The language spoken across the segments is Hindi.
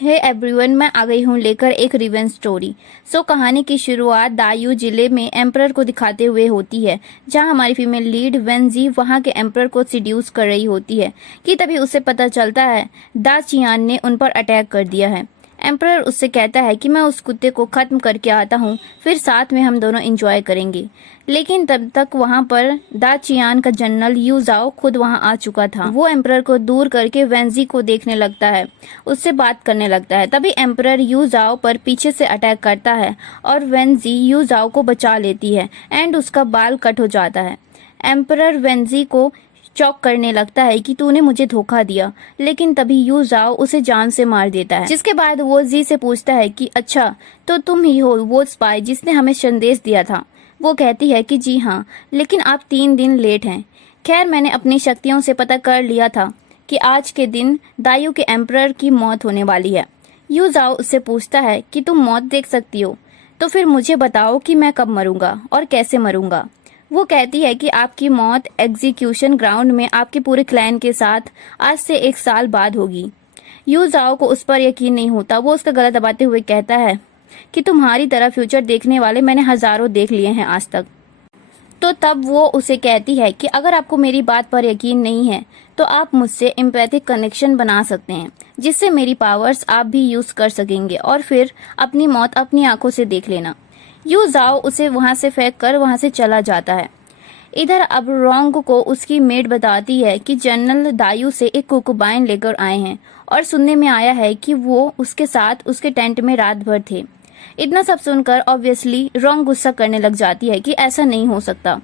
हे एवरीवन, मैं आ गई हूँ लेकर एक रिवेंज स्टोरी। कहानी की शुरुआत दायू जिले में एम्परर को दिखाते हुए होती है, जहाँ हमारी फीमेल लीड वेंजी वहाँ के एम्परर को सिड्यूस कर रही होती है कि तभी उसे पता चलता है दा चियान ने उन पर अटैक कर दिया है। एम्परर उससे कहता है कि मैं उस कुत्ते को खत्म करके आता हूँ, फिर साथ में हम दोनों एंजॉय करेंगे। लेकिन तब तक वहाँ पर दा चियान का जनरल यू जाओ खुद वहाँ आ चुका था। वो एम्परर को दूर करके वेंजी को देखने लगता है, उससे बात करने लगता है। तभी एम्परर यू जाओ पर पीछे से अटैक करता है और वेंजी यू जाओ को बचा लेती है एंड उसका बाल कट हो जाता है। एम्परर वेंजी को चौक करने लगता है कि तूने मुझे धोखा दिया, लेकिन तभी यू जाओ उसे जान से मार देता है। जिसके बाद वो जी से पूछता है कि अच्छा तो तुम ही हो वो स्पाई जिसने हमें संदेश दिया था। वो कहती है कि जी हाँ, लेकिन आप 3 दिन लेट हैं। खैर, मैंने अपनी शक्तियों से पता कर लिया था कि आज के दिन दायू के एम्परर की मौत होने वाली है। यू जाओ उससे पूछता है कि तुम मौत देख सकती हो, तो फिर मुझे बताओ कि मैं कब मरूंगा और कैसे मरूंगा। वो कहती है कि आपकी मौत एग्जीक्यूशन ग्राउंड में आपके पूरे क्लैन के साथ आज से 1 साल बाद होगी। यू जाओ को उस पर यकीन नहीं होता। वो उसका गला दबाते हुए कहता है कि तुम्हारी तरह फ्यूचर देखने वाले मैंने हजारों देख लिए हैं आज तक। तो तब वो उसे कहती है कि अगर आपको मेरी बात पर यकीन नहीं है तो आप मुझसे एम्पैथिक कनेक्शन बना सकते हैं, जिससे मेरी पावर्स आप भी यूज कर सकेंगे और फिर अपनी मौत अपनी आंखों से देख लेना। यू जाओ उसे वहां से फेंक कर वहां से चला जाता है। इधर अब रोंग को उसकी मेड बताती है कि जनरल दायू से एक कुकुबाइन लेकर आए हैं और सुनने में आया है कि वो उसके साथ उसके टेंट में रात भर थे। इतना सब सुनकर ऑब्वियसली रोंग गुस्सा करने लग जाती है कि ऐसा नहीं हो सकता।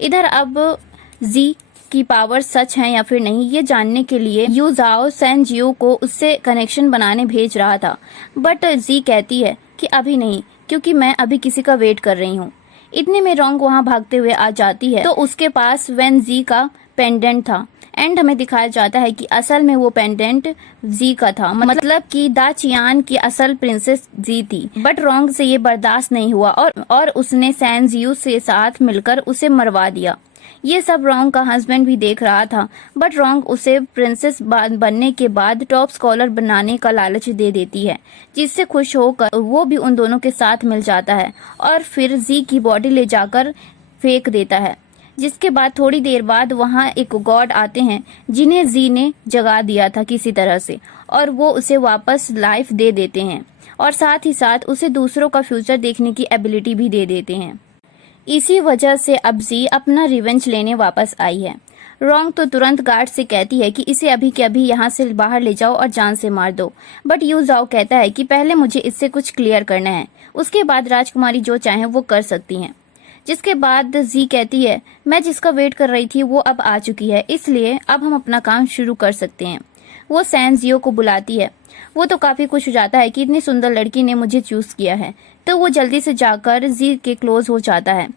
इधर अब जी की पावर सच है या फिर नहीं, ये जानने के लिए यू जाओ सैन जियो को उससे कनेक्शन बनाने भेज रहा था, बट जी कहती है कि अभी नहीं, क्योंकि मैं अभी किसी का वेट कर रही हूँ। इतने में रोंग वहाँ भागते हुए आ जाती है तो उसके पास वेन जी का पेंडेंट था एंड हमें दिखाया जाता है कि असल में वो पेंडेंट जी का था, मतलब कि दा चियान की असल प्रिंसेस जी थी। बट रोंग से ये बर्दाश्त नहीं हुआ और उसने सैन जियो से साथ मिलकर उसे मरवा दिया। ये सब रोंग का हस्बैंड भी देख रहा था, बट रोंग उसे प्रिंसेस बनने के बाद टॉप स्कॉलर बनाने का लालच दे देती है, जिससे खुश होकर वो भी उन दोनों के साथ मिल जाता है और फिर जी की बॉडी ले जाकर फेंक देता है। जिसके बाद थोड़ी देर बाद वहाँ एक गॉड आते हैं जिन्हें जी ने जगा दिया था किसी तरह से, और वो उसे वापस लाइफ दे देते हैं और साथ ही साथ उसे दूसरों का फ्यूचर देखने की एबिलिटी भी दे देते हैं। इसी वजह से अब जी अपना रिवेंज लेने वापस आई है। रोंग तो तुरंत गार्ड से कहती है कि इसे अभी के अभी यहाँ से बाहर ले जाओ और जान से मार दो, बट यू जाओ कहता है कि पहले मुझे इससे कुछ क्लियर करना है, उसके बाद राजकुमारी जो चाहे वो कर सकती हैं। जिसके बाद जी कहती है मैं जिसका वेट कर रही थी वो अब आ चुकी है, इसलिए अब हम अपना काम शुरू कर सकते हैं। वो सैन जियो को बुलाती है। वो तो काफी खुश हो जाता है कि इतनी सुंदर लड़की ने मुझे चूज किया है, तो वो जल्दी से जाकर जी के क्लोज हो जाता है।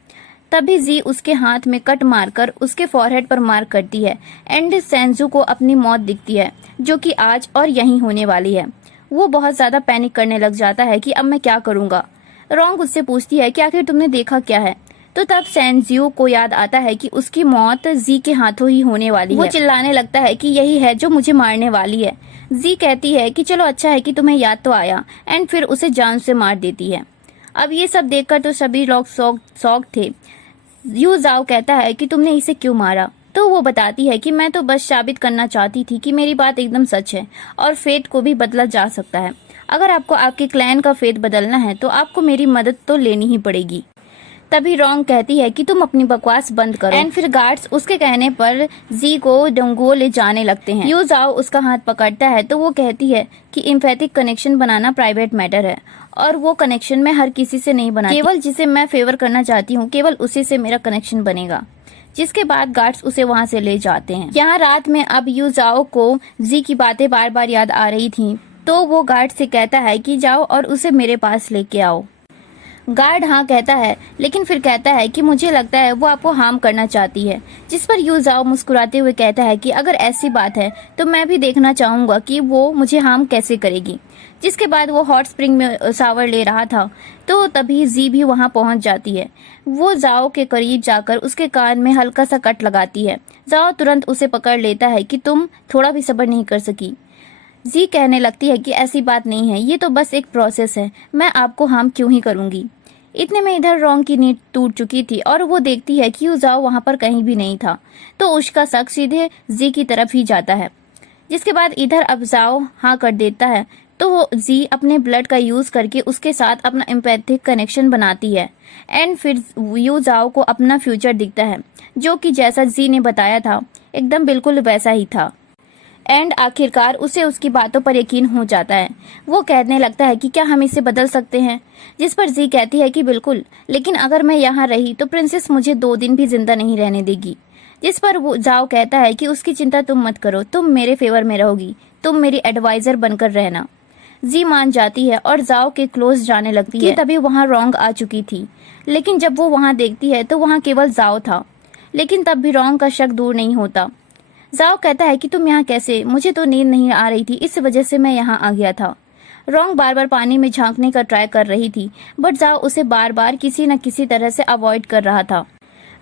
तभी जी उसके हाथ में कट मारकर उसके फॉरहेड पर मार करती है एंड सेंजू को अपनी मौत दिखती है, जो कि आज और यहीं होने वाली है। वो बहुत ज्यादा पैनिक करने लग जाता है कि अब मैं क्या करूंगा। रोंग उससे पूछती है कि आखिर तुमने देखा क्या है। तो तब सेंजियो को याद आता है कि उसकी मौत जी के हाथों ही होने वाली है। वो चिल्लाने लगता है कि यही है जो मुझे मारने वाली है। जी कहती है कि चलो अच्छा है कि तुम्हें याद तो आया, एंड फिर उसे जान से मार देती है। अब ये सब देखकर तो सभी लोग शॉक थे। यू जाओ कहता है कि तुमने इसे क्यों मारा। तो वो बताती है कि मैं तो बस साबित करना चाहती थी कि मेरी बात एकदम सच है और फेट को भी बदला जा सकता है। अगर आपको आपके क्लैन का फेट बदलना है तो आपको मेरी मदद तो लेनी ही पड़ेगी। तभी रोंग कहती है कि तुम अपनी बकवास बंद करो, एंड फिर गार्ड्स उसके कहने पर जी को डोंगो ले जाने लगते हैं। यू जाओ उसका हाथ पकड़ता है तो वो कहती है कि एम्पैथिक कनेक्शन बनाना प्राइवेट मैटर है और वो कनेक्शन मैं हर किसी से नहीं बनाती, केवल जिसे मैं फेवर करना चाहती हूँ केवल उसी से मेरा कनेक्शन बनेगा। जिसके बाद गार्ड्स उसे वहाँ से ले जाते हैं। यहाँ रात में अब यू जाओ को जी की बातें बार बार याद आ रही थी, तो वो गार्ड से कहता है कि जाओ और उसे मेरे पास लेके आओ। गार्ड हाँ कहता है, लेकिन फिर कहता है कि मुझे लगता है वो आपको हार्म करना चाहती है। जिस पर यू जाओ मुस्कुराते हुए कहता है कि अगर ऐसी बात है तो मैं भी देखना चाहूंगा कि वो मुझे हार्म कैसे करेगी। जिसके बाद वो हॉट स्प्रिंग में शावर ले रहा था, तो तभी जी भी वहां पहुंच जाती है। वो जाओ के करीब जाकर उसके कान में हल्का सा कट लगाती है। जाओ तुरंत उसे पकड़ लेता है कि तुम थोड़ा भी सब्र नहीं कर सकी। जी कहने लगती है कि ऐसी बात नहीं है, ये तो बस एक प्रोसेस है, मैं आपको हार्म क्यों ही करूंगी। इतने में इधर रोंग की नींद टूट चुकी थी और वो देखती है कि युजाओ वहां पर कहीं भी नहीं था, तो उसका शक सीधे जी की तरफ ही जाता है। जिसके बाद इधर अब जाओ हाँ कर देता है, तो वो जी अपने ब्लड का यूज करके उसके साथ अपना एम्पैथिक कनेक्शन बनाती है एंड फिर यू जाओ को अपना फ्यूचर दिखता है, जो कि जैसा जी ने बताया था एकदम बिल्कुल वैसा ही था। एंड आखिरकार उसे उसकी बातों पर यकीन हो जाता है। वो कहने लगता है कि क्या हम इसे बदल सकते हैं, जिस पर जी कहती है कि बिल्कुल, लेकिन अगर मैं यहाँ रही तो प्रिंसेस मुझे 2 दिन भी जिंदा नहीं रहने देगी। जिस पर वो जाओ कहता है कि उसकी चिंता तुम मत करो, तुम मेरे फेवर में रहोगी, तुम मेरी एडवाइजर बनकर रहना। जी मान जाती है और जाओ के क्लोज जाने लगती है। तभी वहाँ रोंग आ चुकी थी, लेकिन जब वो वहाँ देखती है तो वहाँ केवल जाओ था, लेकिन तब भी रोंग का शक दूर नहीं होता। जाओ कहता है कि तुम यहाँ कैसे, मुझे तो नींद नहीं आ रही थी, इस वजह से मैं यहाँ आ गया था। रोंग बार बार पानी में झांकने का ट्राई कर रही थी, बट जाओ उसे बार बार किसी न किसी तरह से अवॉइड कर रहा था।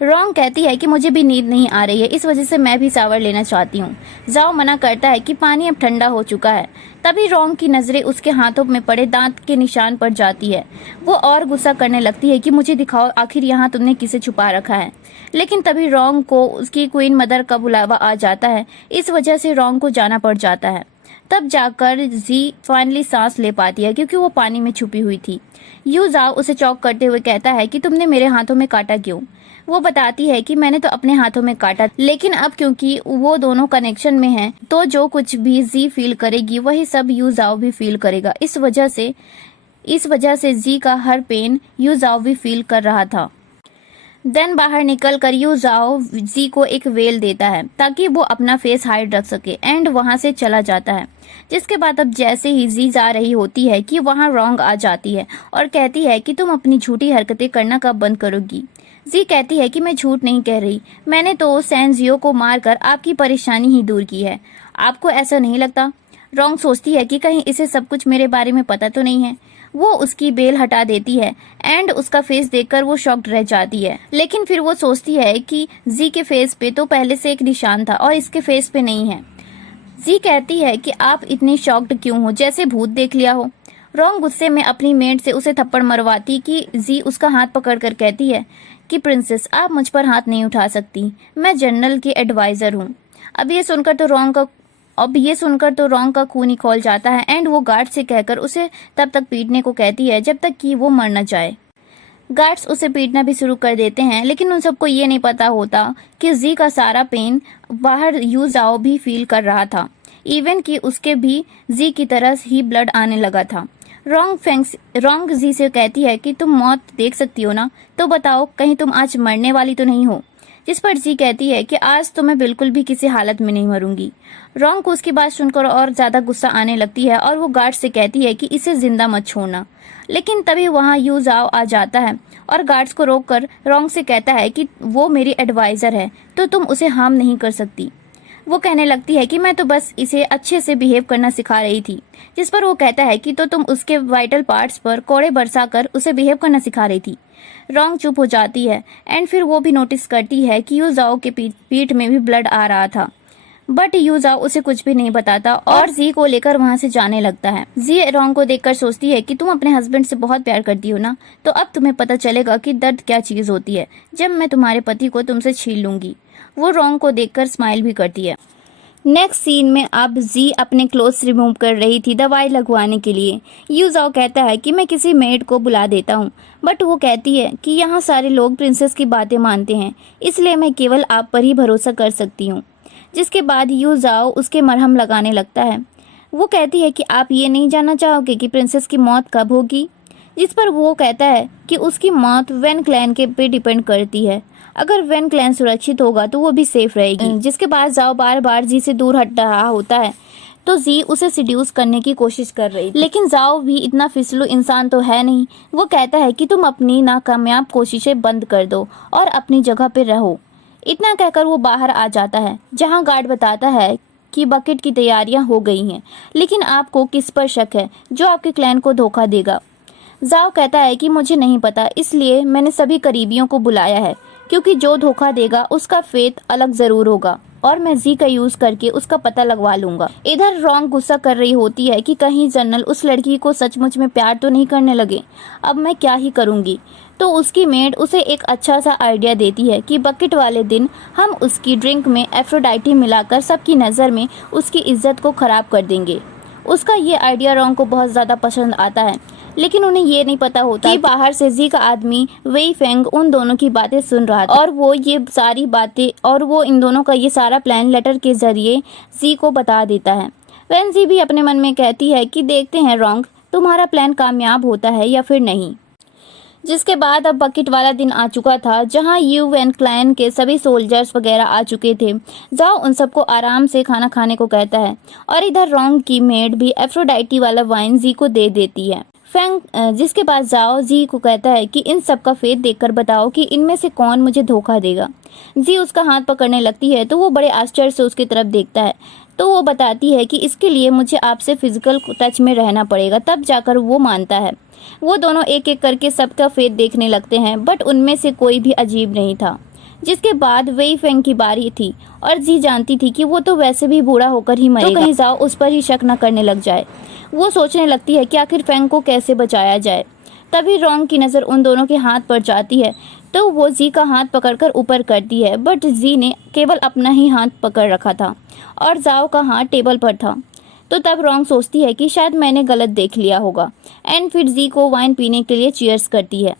रोंग कहती है कि मुझे भी नींद नहीं आ रही है, इस वजह से मैं भी शावर लेना चाहती हूँ। जाओ मना करता है कि पानी अब ठंडा हो चुका है। तभी रोंग की नजरें उसके हाथों में पड़े दांत के निशान पर जाती है। वो और गुस्सा करने लगती है कि मुझे दिखाओ, आखिर यहाँ तुमने किसे छुपा रखा है। लेकिन तभी रोंग को उसकी क्वीन मदर का बुलावा आ जाता है, इस वजह से रोंग को जाना पड़ जाता है। तब जाकर जी फाइनली सांस ले पाती है, क्योंकि वो पानी में छुपी हुई थी। यू जाओ उसे चौक करते हुए कहता है कि तुमने मेरे हाथों में काटा क्यों। वो बताती है कि मैंने तो अपने हाथों में काटा, लेकिन अब क्योंकि वो दोनों कनेक्शन में हैं, तो जो कुछ भी जी फील करेगी वही सब यू जाओ भी फील करेगा। इस वजह से जी का हर पेन यू जाओ भी फील कर रहा था। देन बाहर निकल कर यू जाओ जी को एक वेल देता है ताकि वो अपना फेस हाइड रख सके एंड वहां से चला जाता है। जिसके बाद अब जैसे ही जी जा रही होती है कि वहां रोंग आ जाती है और कहती है कि तुम अपनी झूठी हरकतें करना कब बंद करोगी। जी कहती है कि मैं झूठ नहीं कह रही, मैंने तो सैनजियो को मारकर आपकी परेशानी ही दूर की है, आपको ऐसा नहीं लगता। रोंग सोचती है कि कहीं इसे सब कुछ मेरे बारे में पता तो नहीं है। वो उसकी बेल हटा देती है एंड उसका फेस देखकर वो शॉक्ड रह जाती है, लेकिन फिर वो सोचती है कि जी के फेस पे तो पहले से एक निशान था और इसके फेस पे नहीं है। जी कहती है कि आप इतनी शॉक्ड क्यों हो, जैसे भूत देख लिया हो। रोंग गुस्से में अपनी मेड से उसे थप्पड़ मरवाती कि जी उसका हाथ पकड़कर कहती है कि प्रिंसेस आप मुझ पर हाथ नहीं उठा सकती, मैं जनरल की एडवाइजर हूँ। अब ये सुनकर तो रोंग का खून ही खौल जाता है एंड वो गार्ड से कहकर उसे तब तक पीटने को कहती है जब तक कि वो मर न जाए। गार्ड्स उसे पीटना भी शुरू कर देते हैं, लेकिन उन सबको ये नहीं पता होता कि जी का सारा पेन बाहर यू जाओ भी फील कर रहा था, इवन कि उसके भी जी की तरह ही ब्लड आने लगा था। रोंग जी से कहती है कि तुम मौत देख सकती हो ना, तो बताओ कहीं तुम आज मरने वाली तो नहीं हो। जिस पर जी कहती है कि आज तो मैं बिल्कुल भी किसी हालत में नहीं मरूंगी। रोंग को उसकी बात सुनकर और ज्यादा गुस्सा आने लगती है और वो गार्ड से कहती है कि इसे जिंदा मत छोड़ना। लेकिन तभी वहाँ यू जाओ आ जाता है और गार्ड्स को रोककर रोंग से कहता है कि वो मेरी एडवाइजर है, तो तुम उसे हार्म नहीं कर सकती। वो कहने लगती है कि मैं तो बस इसे अच्छे से बिहेव करना सिखा रही थी। जिस पर वो कहता है कि तो तुम उसके वाइटल पार्ट्स पर कोड़े बरसाकर उसे बिहेव करना सिखा रही थी। रोंग चुप हो जाती है एंड फिर वो भी नोटिस करती है कि यू जाओ के पीठ में भी ब्लड आ रहा था, बट यू जाओ उसे कुछ भी नहीं बताता और जी को लेकर वहां से जाने लगता है। जी रोंग को देखकर सोचती है कि तुम अपने हस्बैंड से बहुत प्यार करती हो ना, तो अब तुम्हें पता चलेगा कि दर्द क्या चीज होती है जब मैं तुम्हारे पति को तुमसे छीन लूंगी। वो रोंग को देखकर स्माइल भी करती है। नेक्स्ट सीन में अब जी अपने क्लोथ्स रिमूव कर रही थी दवाई लगवाने के लिए। यू जाओ कहता है कि मैं किसी मेड को बुला देता हूँ, बट वो कहती है कि यहाँ सारे लोग प्रिंसेस की बातें मानते हैं, इसलिए मैं केवल आप पर ही भरोसा कर सकती हूँ। जिसके बाद यू जाओ उसके मरहम लगाने लगता है। वो कहती है कि आप ये नहीं जानना चाहोगे कि प्रिंसेस की मौत कब होगी। जिस पर वो कहता है कि उसकी मौत वेन क्लैन के पे डिपेंड करती है, अगर वेन क्लैन सुरक्षित होगा तो वो भी सेफ रहेगी। जिसके बाद जाओ बार बार जी से दूर हट रहा होता है, तो जी उसे सिड्यूस करने की कोशिश कर रही थी, लेकिन जाओ भी इतना फिसलू इंसान तो है नहीं। वो कहता है कि तुम अपनी नाकामयाब कोशिशें बंद कर दो और अपनी जगह पे रहो। इतना कहकर वो बाहर आ जाता है, जहाँ गार्ड बताता है कि बकेट की तैयारियां हो गई हैं, लेकिन आपको किस पर शक है जो आपके क्लैन को धोखा देगा। जाओ कहता है कि मुझे नहीं पता, इसलिए मैंने सभी करीबियों को बुलाया है, क्योंकि जो धोखा देगा उसका फेत अलग जरूर होगा। और मैं जी का यूज करके उसका पता लगवा लूंगा। इधर रॉन्ग गुस्सा कर रही होती है कि कहीं जनरल उस लड़की को सचमुच में प्यार तो नहीं करने लगे, अब मैं क्या ही करूंगी। तो उसकी मेड उसे एक अच्छा सा आइडिया देती है कि बकेट वाले दिन हम उसकी ड्रिंक में एफ्रोडाइटी मिलाकर सबकी नज़र में उसकी इज्जत को खराब कर देंगे। उसका ये आइडिया रॉन्ग को बहुत ज़्यादा पसंद आता है, लेकिन उन्हें ये नहीं पता होता कि बाहर से जी का आदमी वेई फेंग उन दोनों की बातें सुन रहा था और वो ये सारी बातें और वो इन दोनों का ये सारा प्लान लेटर के जरिए जी को बता देता है। वेन जी भी अपने मन में कहती है कि देखते हैं रॉन्ग, तुम्हारा प्लान कामयाब होता है या फिर नहीं। जिसके बाद अब बकेट वाला दिन आ चुका था जहां यू एंड क्लैन के सभी सोल्जर्स वगैरह आ चुके थे। जाओ उन सबको आराम से खाना खाने को कहता है और इधर रॉन्ग की मेड भी एफ्रोडाइटी वाला वाइन जी को दे देती है। फेंग जिसके बाद जाओ जी को कहता है कि इन सब का फेथ देखकर बताओ कि इनमें से कौन मुझे धोखा देगा। जी उसका हाथ पकड़ने लगती है तो वो बड़े आश्चर्य से उसकी तरफ देखता है। तो वो बताती है कि इसके लिए मुझे आपसे फिजिकल टच में रहना पड़ेगा, तब जाकर वो मानता है। वो दोनों एक एक करके सबका फेथ देखने लगते हैं, बट उनमें से कोई भी अजीब नहीं था। जिसके बाद वेई फेंग की बारी थी और जी जानती थी कि वो तो वैसे भी बूढ़ा होकर ही मरेगा, तो कहीं जाओ उस पर ही शक न करने लग जाए। वो सोचने लगती है कि आखिर फेंग को कैसे बचाया जाए। तभी रॉन्ग की नज़र उन दोनों के हाथ पर जाती है तो वो जी का हाथ पकड़कर ऊपर करती है, बट जी ने केवल अपना ही हाथ पकड़ रखा था और जाओ का हाथ टेबल पर था। तो तब रॉन्ग सोचती है कि शायद मैंने गलत देख लिया होगा एंड फिर जी को वाइन पीने के लिए चीयर्स करती है।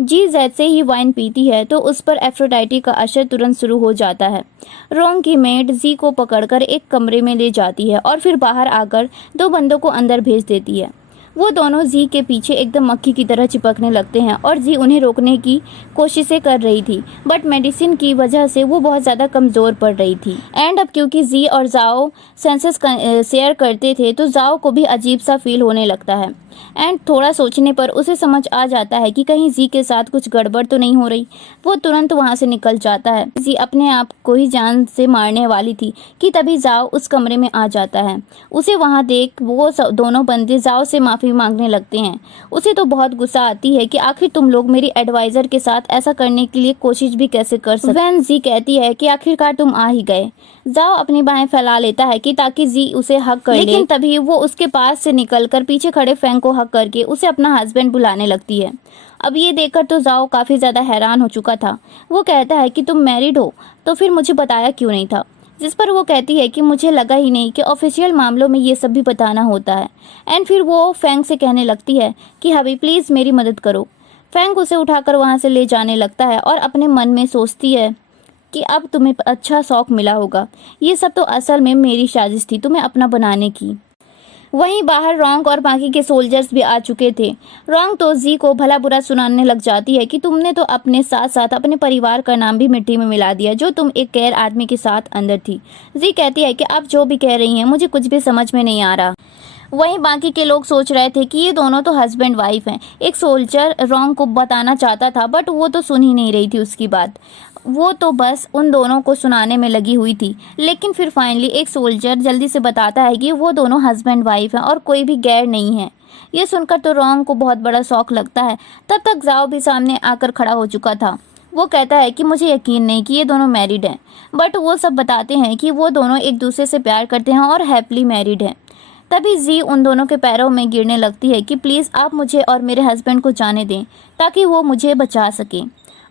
जी जैसे ही वाइन पीती है तो उस पर एफ्रोडाइटी का असर तुरंत शुरू हो जाता है। रॉन्ग की मेड जी को पकड़कर एक कमरे में ले जाती है और फिर बाहर आकर दो बंदों को अंदर भेज देती है। वो दोनों जी के पीछे एकदम मक्खी की तरह चिपकने लगते हैं और जी उन्हें रोकने की कोशिशें कर रही थी, बट मेडिसिन की वजह से वो बहुत ज़्यादा कमज़ोर पड़ रही थी। एंड अब क्योंकि जी और जाओ सेंसेस शेयर करते थे तो जाओ को भी अजीब सा फील होने लगता है। एंड थोड़ा सोचने पर उसे समझ आ जाता है कि कहीं जी के साथ कुछ गड़बड़ तो नहीं हो रही। वो तुरंत वहाँ से निकल जाता है। जी अपने आप को ही जान से मारने वाली थी कि तभी जाओ उस कमरे में आ जाता है। उसे वहाँ देख वो दोनों बंदे जाओ से माफ़ी मांगने लगते हैं। उसे तो बहुत गुस्सा आती है कि आखिर तुम लोग मेरी एडवाइज़र के साथ ऐसा करने के लिए कोशिश भी कैसे कर सकते। वैन जी कहती है कि आखिरकार तुम आ ही गए। जाओ अपनी बाहें फैला लेता है कि ताकि जी उसे हक कर ले, लेकिन तभी वो उसके पास से निकलकर पीछे खड़े फेंग को हक करके उसे अपना हस्बैंड बुलाने लगती है। अब ये देखकर तो जाओ काफ़ी ज़्यादा हैरान हो चुका था। वो कहता है कि तुम मैरिड हो तो फिर मुझे बताया क्यों नहीं था। जिस पर वो कहती है कि मुझे लगा ही नहीं कि ऑफिशियल मामलों में ये सब भी बताना होता है। एंड फिर वो फेंग से कहने लगती है कि हबी प्लीज़ मेरी मदद करो। फेंग उसे उठाकर वहाँ से ले जाने लगता है और अपने मन में सोचती है कि अब तुम्हें अच्छा शौक मिला होगा, ये सब तो असल में मेरी साजिश थी तुम्हें अपना बनाने की। वहीं बाहर रॉन्ग और बाकी के सोल्जर्स भी आ चुके थे। रॉन्ग तो जी को भला बुरा सुनाने लग जाती है कि तुमने तो अपने साथ साथ अपने परिवार का नाम भी मिट्टी में मिला दिया जो तुम एक गैर आदमी के साथ अंदर थी। जी कहती है कि आप जो भी कह रही हैं मुझे कुछ भी समझ में नहीं आ रहा। वहीं बाकी के लोग सोच रहे थे कि ये दोनों तो हस्बैंड वाइफ हैं। एक सोल्जर रॉन्ग को बताना चाहता था बट वो तो सुन ही नहीं रही थी उसकी बात। वो तो बस उन दोनों को सुनाने में लगी हुई थी। लेकिन फिर फाइनली एक सोल्जर जल्दी से बताता है कि वो दोनों हस्बैंड वाइफ हैं और कोई भी गैर नहीं है। ये सुनकर तो रॉन्ग को बहुत बड़ा शौक लगता है। तब तक जाओ भी सामने आकर खड़ा हो चुका था। वो कहता है कि मुझे यकीन नहीं कि ये दोनों मैरिड हैं, बट वो सब बताते हैं कि वो दोनों एक दूसरे से प्यार करते हैं और हैप्पीली मैरिड हैं। तभी जी उन दोनों के पैरों में गिरने लगती है कि प्लीज़ आप मुझे और मेरे हस्बैंड को जाने दें ताकि वो मुझे बचा सके।